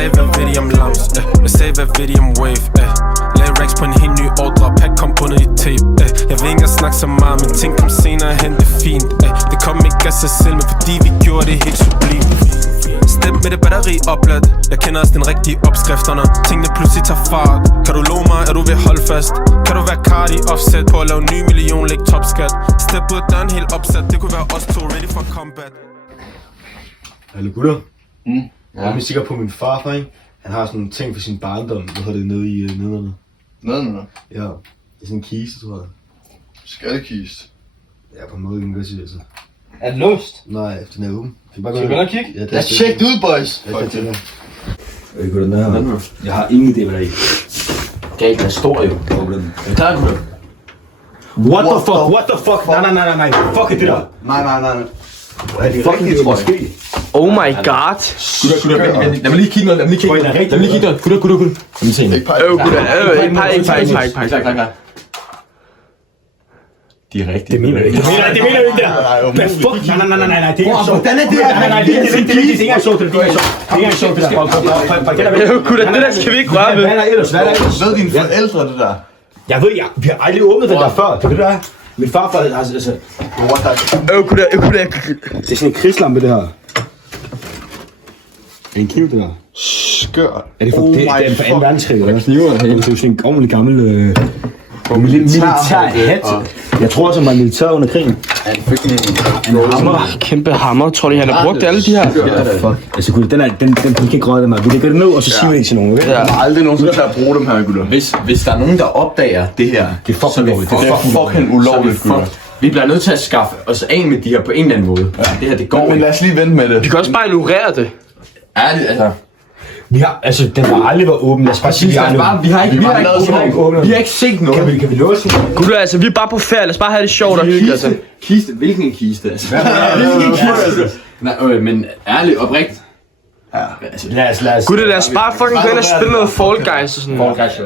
sagde hvad ved de om lams, jeg sagde hvad ved de om wave, Lagde racks på en helt ny ordre, pack kom bundet i tape, Jeg vil ikke snakke så meget, men ting kom senere hen, det er fint, Det kom ikke af sig selv, men fordi vi gjorde det helt sublim. Step med det batteri opladt, jeg kender også den rigtige opskrifter, når tingene pludselig tager fart. Kan du love mig, at du vil holde fast? Kan du være Cardi offset på at lave en ny million, læg topskat? Step ud af døren helt opsat, det kunne være os to ready for combat. Hallo gutter. Jeg er sikker på min farfar, ikke? Han har sådan en ting for sin barndom, hvad hedder det, nede i nederne. Nederne? Ja, det er sådan en kiste, tror jeg. Skattekiste? Ja, på en måde, kan man sige altså. Er den låst? Nej, den er åben. Skal vi gå ind og kigge? Ja, lad os tjekke det ud, boys! Ja, det er det. Gutter, den er her. Jeg har ingen idé, hvad der er i. Galt, den er stor jo. Er du klar, gutter? What the fuck? What the fuck? Nej. Fuck it, det der. Nej. Hvad er det rigtigt, måske? Oh my god. Gutter, lad mig lige kigge noget, Gutter. Lad mig se en. Ikke pege. Klar. De er rigtige. Det mener jeg ikke. Det mener jeg ikke der. Hvad fuck? Nej. Det er ikke sjovt. Hvordan er det? Nej, det er ikke engang sjovt, det der. Gutter, det der skal vi ikke røre ved. Hvad er der ellers? Ved dine forældre det der? Jeg ved, vi har aldrig åbnet den der før. Det er det der. Min farfar, altså... Gutter. Det er sådan en krigslampe, det her. Er en kniv, det der? Skør. Er det for 2. verdenskrig, eller hvad? Kniver, det er sådan en gammel militær hat. Jeg tror også, at man er militær under krigen. En hammer. Kæmpe hammer. Tror du, han har brugt alle de her? Ja, fuck. Altså, gutter, den kan ikke røre mig. Vi lægger det ned, og så siger vi det til nogen, okay? Jeg har aldrig nogensinde til at bruge dem her, gutter. Hvis der er nogen, der opdager det her, det er fucking ulovligt, gutter. Vi bliver nødt til at skaffe os af med de her på en eller anden måde. Ja. Det her, det går. Men lad os lige vente med det. Vi kan også bare ignorere det. Er det, altså... Vi har, altså, den har aldrig været åben. Lad os bare sige, vi har ikke set noget. Kan vi låse den? Gutter, altså, vi er bare på ferie. Lad os bare have det sjovt og hyggeligt, altså. Kiste? Hvilken kiste, altså? Hvilken kiste? Nej, men ærligt, oprigtigt. Ja. Altså, lad os... Gutter, lad os bare fucking gå ind og spille noget Fall Guys og sådan. Fall Guys, ja.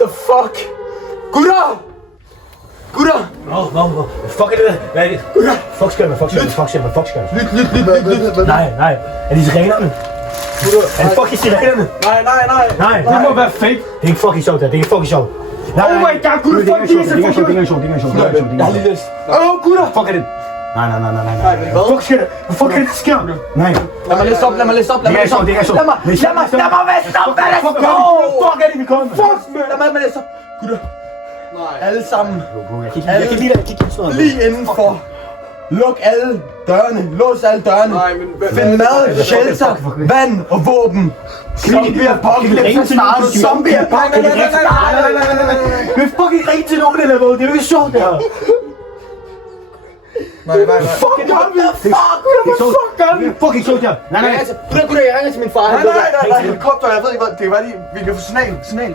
The fuck? Gutter! Nå. Fuck er det der? Hvad er det? Gutter! Fuck skal det? Lyt. Nej. Er det sirenerne? Er det fucking sirenerne? Nej. Det må være fake. Det er ikke fucking sjovt, det er ikke fucking sjovt. Oh my god, gutter, fuck det er ikke sjovt. Jeg har lige læst. Gutter! Fuck er det? Nej. Fuck er det, der sker? Nej. Lad mig læse op. Det er ikke sjovt. Lad mig læse op. Hvad er det? Fuck er det, vi kommer? Lad mig læse op. Gutter. Alle sammen. Jeg kan lide det. Lige indenfor. Luk alle dørene. Lås alle dørene. Find mad, shelter, vand og våben. Zombie-apocalypse er startet. Zombie-apocalypse er startet. Vi fucking ringe til nogen, eller hvad? Det er jo ikke sjovt, det her. Nej. Fuck, gør vi? Fucking sjovt, der. Nej. Altså, gutter, jeg ringer til min far. Nej. Helikopter, jeg ved ikke hvad. Det kan være, vi kan få signal.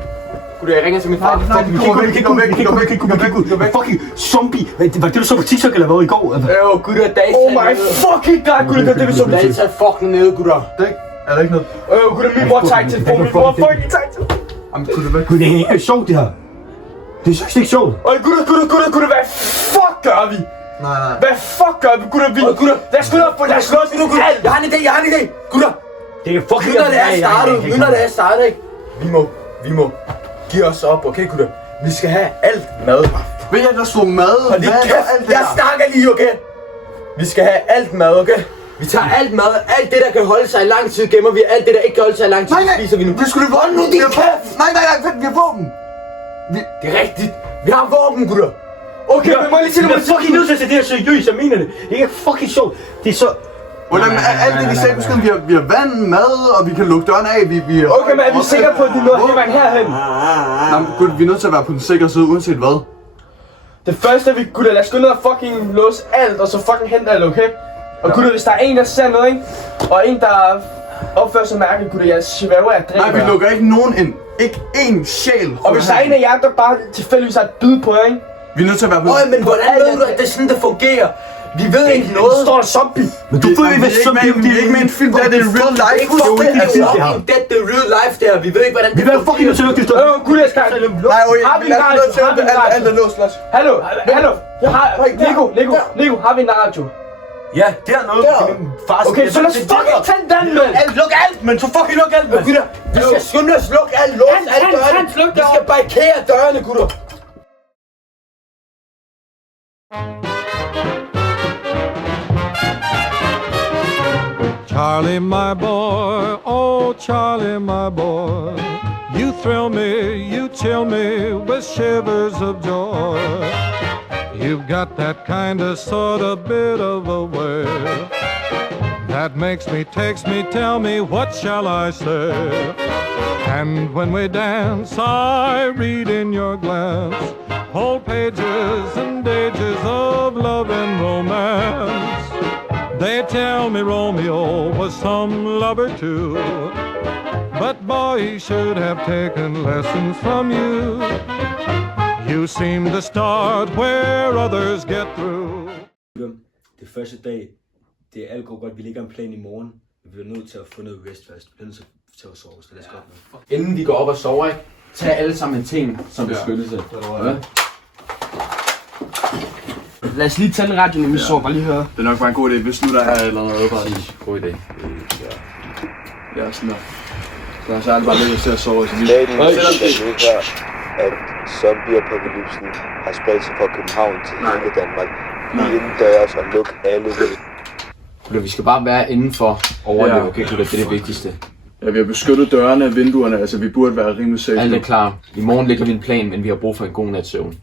Gutter, jeg ringer til min far. Fucking zombie. Var det du så på TikTok eller hvad i går? Gutter, data. Oh my fucking god, gutter, det er så data fucking nede, gutter. Er der ikke noget? Gutter, min mor tager til telefon. Min mor fucking tager til telefon. Jamen, gutter, hvad? Gud, det er ikke sjovt, det her. Det er så ikke sjovt. Gutter, hvad fuck gør vi? Nej. Hvad fuck gør vi, gutter? Gutter, lad os gå op. Jeg har en idé. Gutter. Det er fucking... Nu når det er startet, ikke? Vi må give os op, okay, gutter? Vi skal have alt mad. Ved jeg, der stod mad? Hold lige kæft, jeg snakker lige, okay? Vi skal have alt mad, okay? Vi tager alt mad, alt det der kan holde sig i lang tid, gemmer vi. Alt det der ikke kan holde sig i lang tid, spiser vi nu. Det skulle Hold nu din kæft! Nej, vi har våben! Det er rigtigt. Vi har våben, gutter. Okay, men må jeg lige sige, du er fucking nødt til at tage det her seriøst, jeg mener det. Det er ikke fucking sjovt. Det er så... Hvordan alt det vi sagde, vi har vand, mad, og vi kan lukke døren af, Okay, men er vi sikre på, at det er noget hele vejen herhen? Nej, men vi er nødt til at være på den sikre side, uanset hvad. Det første er vi, gutter, lad os gå ned og fucking låse alt, og så fucking hente alt, okay? Og gutter, hvis der er en, der ser noget, ikke? Og en, der opfører sig mærkeligt, gutter, jeg svæver, jeg drikker. Nej, vi lukker ikke nogen ind. Ikke én sjæl. Og hvis der er en af jer, der bare tilfældigvis har et bid på, ikke? Vi er nødt til at være på. Men hvordan ved du, at det er sådan, det fungerer? Vi ved ikke noget. Der står en zombie. Men du ved ikke, hvad zombie det er ikke med en film, det er real life. Det er real life, det her. Vi ved ikke, hvordan det fungerer. Vi er fucking nødt til at lukke det stå. Guldæskar. Nej, okay, har vi en radio? Alt er låst, Lars. Hallo. Lego, har vi en radio? Ja, det er noget. Okay, så lad os fucking tænde den, mand. Luk alt, men så fucking luk alt, mand. Gutter, vi skal skynde os, lukke alt, låse alle dørene. Vi skal barrikere dørene, gutter. Charlie, my boy, oh Charlie, my boy, you thrill me, you chill me with shivers of joy. You've got that kind of sort of bit of a way that makes me, takes me, tell me what shall I say. And when we dance, I read in your glance whole pages and ages of love and romance. They tell me Romeo was some lover too, but boy, he should have taken lessons from you. You seem to start where others get through. Det første dag, det er alt går godt. Vi ligger en plan i morgen. Vi bliver nødt til at få noget rest først. Vi bliver nødt til at sove, så lad os godt noget. Inden vi går op og sover, ikke? Tag alle sammen en ting som beskyttelse. Ja. Lad os lige tænde radioen, vi sover, bare lige høre. Det er nok bare en god idé, hvis nu der er et eller andet advarsel. God idé. Ja, sådan der. Der er så alt bare lidt til at sove. Staten ved her, at zombie-apokalypsen har spredt sig fra København til hele Danmark. Lige indendørs og luk alle ved. Vi skal bare være indenfor overleve, okay? Det er det vigtigste. Ja, vi har beskyttet dørene og vinduerne, altså vi burde være rimelig safe. Alt er klar. I morgen lægger vi en plan, men vi har brug for en god nats søvn.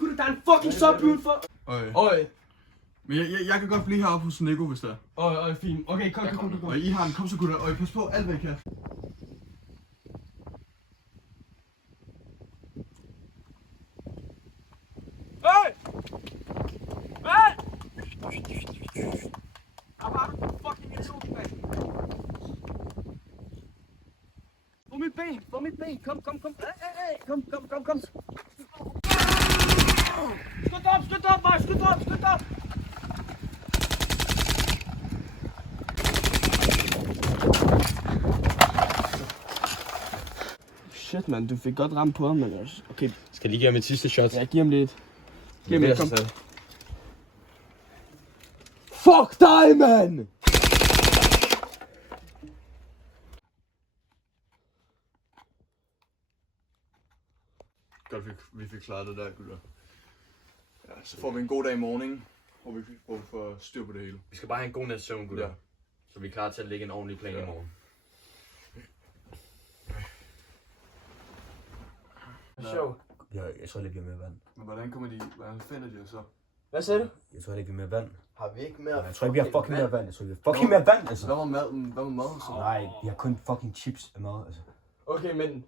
Gutter, der er en fucking zombie udenfor. Øj. Men jeg kan godt blive heroppe hos Nico, hvis der. Øj, fint. Okay, kom. Og I har den, kom så gutter. Øj, pas på alt hvad I kan. Få mit ben. Kom. Kom. Skynd op, bare. Skynd op. Shit, man, du fik godt ramt på ham, men også. Okay. Skal lige give ham et sidste shot? Ja, giv ham lidt. Kom. Fuck dig, mand! Godt, vi fik klaret det der, gutter. Ja, så får vi en god dag i morgen, hvor vi får styr på det hele. Vi skal bare have en god nats søvn, gutter. Ja. Så vi er klar til at lægge en ordentlig plan i morgen. Sjov. Jeg tror ikke, vi har mere vand. Men hvordan finder de os så? Hvad siger du? Jeg tror ikke, vi har mere vand. Har vi ikke mere? Jeg tror ikke, vi har fucking mere vand. Jeg tror, vi har fucking mere vand, altså. Hvad var mad så? Nej, vi har kun fucking chips af mad, altså. Okay, men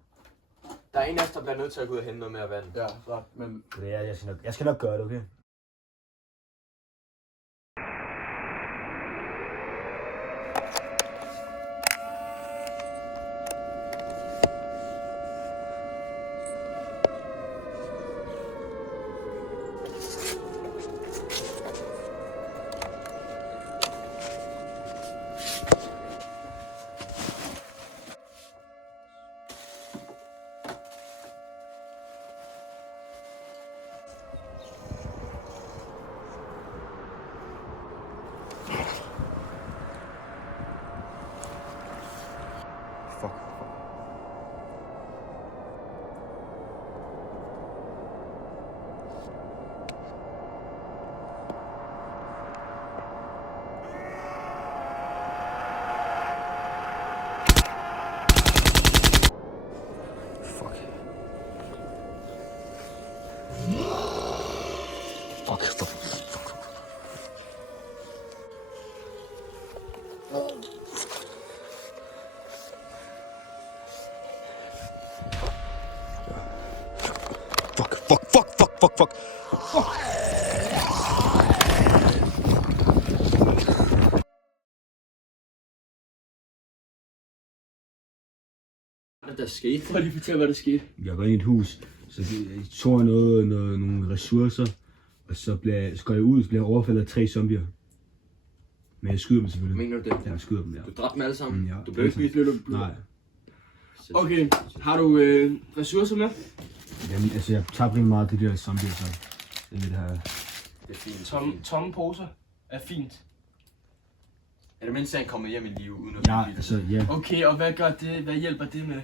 Der er en af os, der bliver nødt til at gå ud og hente noget mere vand. Ja, ret, men... Jeg skal nok gøre det, okay? Fuck. Hvad der skete? Prøv lige at fortælle, hvad der skete. Jeg går ind i et hus, så jeg tog nogle ressourcer, og så går jeg ud, så bliver jeg overfaldet af 3 zombier. Men jeg skyder dem selvfølgelig. Mener du det? Ja, jeg skyder dem, ja. Du dræbte dem alle sammen? Ja. Du blev ikke spist lidt? Nej. Okay, har du ressourcer med? Jamen, altså, jeg tager rigtig meget af de der zombier, så jeg vil have... Det er fint. Tomme poser er fint. Er det mindst, at han kommer hjem i live uden at Ja, altså, ja. Okay, og hvad gør det? Hvad hjælper det med?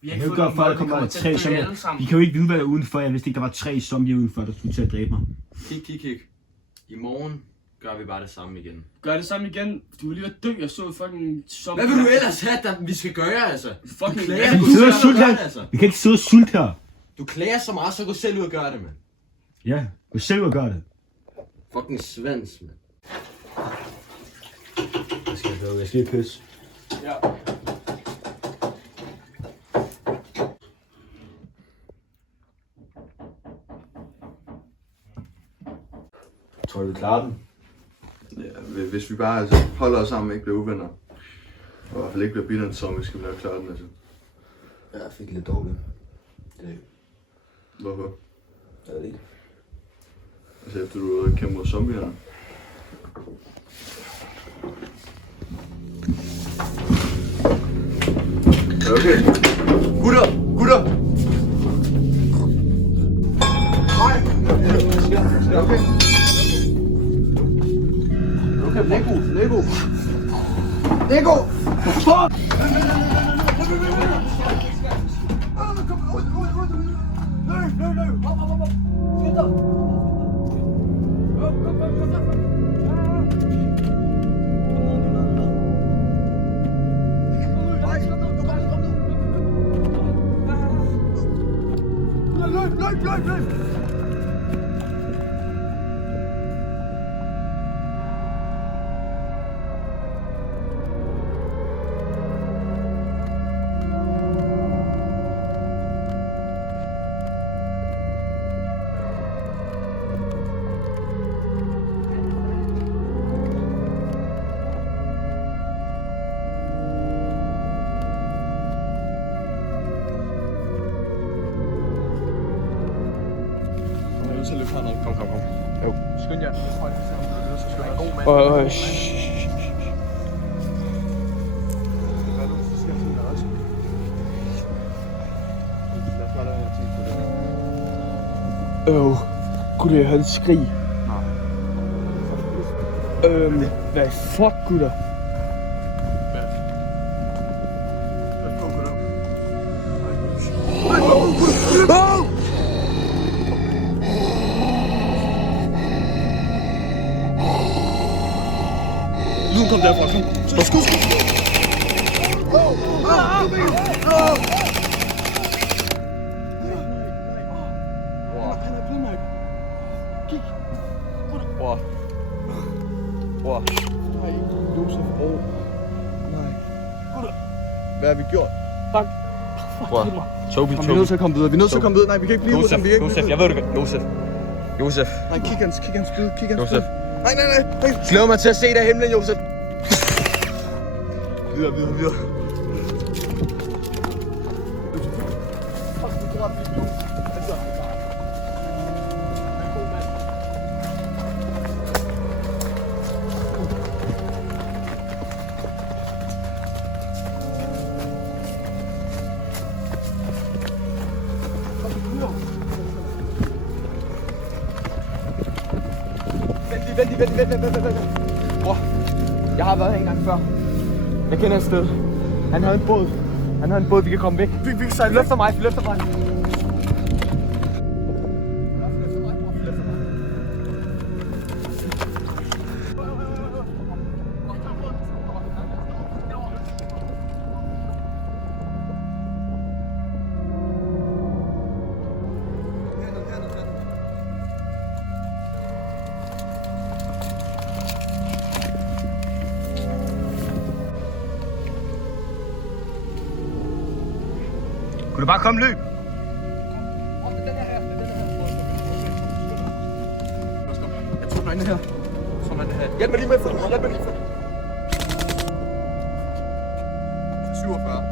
Vi har Jeg kan jo gøre, for der kommer 3 zombier. Vi kan jo ikke vide, hvad der er udenfor. Jeg vidste ikke, der var 3 zombier udenfor, der skulle til at dræbe mig. Kig. I morgen gør vi bare det samme igen. Gør det samme igen? Du vil lige være død, jeg så fucking zombie. Hvad vil du ellers have, der vi skal gøre, altså? Fucking Du klager, ja, Vi du kan sidde og skal sulte gøre her. det, altså. Vi kan ikke sidde og sulte her. Du klager så meget, så gå selv ud og gør det, mand. Ja, gå selv ud og gør det. Fucking svans, mand. Jeg skal lige pisse. Ja. Tror du, vi klarer den? Ja, hvis vi bare altså, holder os sammen og ikke bliver uvenner, og i hvert fald ikke bliver bitter en zombie, skal vi nok klare den, altså. Jeg fik lidt dårligt. Hvorfor? Jeg ved ikke. Altså efter du har kæmpet mod zombierne. Okay. Gutter! Hej! Okay, Lego! Fuck! Løb! Så løb hernede. Kom. Jo. Skynd jer. Jeg tror ikke, det så skal være en god mand. Hvad nu? Så skal jeg sådan der også. Lad os bare lade her ting på det. Gud, jeg hørte et skrig. Hvad fuck, gutter? Lyden kom derfra, kom. Skud. Han er på mig. Kig. Bror. Nej, Josef. Nej. Hvad har vi gjort? Fuck. Tobi. Vi er nødt til at komme videre. Nej, vi kan ikke blive ude. Josef, jeg ved det godt. Josef. Nej, kig hans blod. Josef. Nej. Glæder mig til at se dig i himlen, Josef. Videre. Vent. Bror, jeg har været her en gang før. Jeg kender et sted. Han havde en båd. Vi kan komme væk. Vi kan sejle. Løfter mig. du bare komme løb? Jeg tror, den er inde her. Hjælp mig lige med at få den. 47.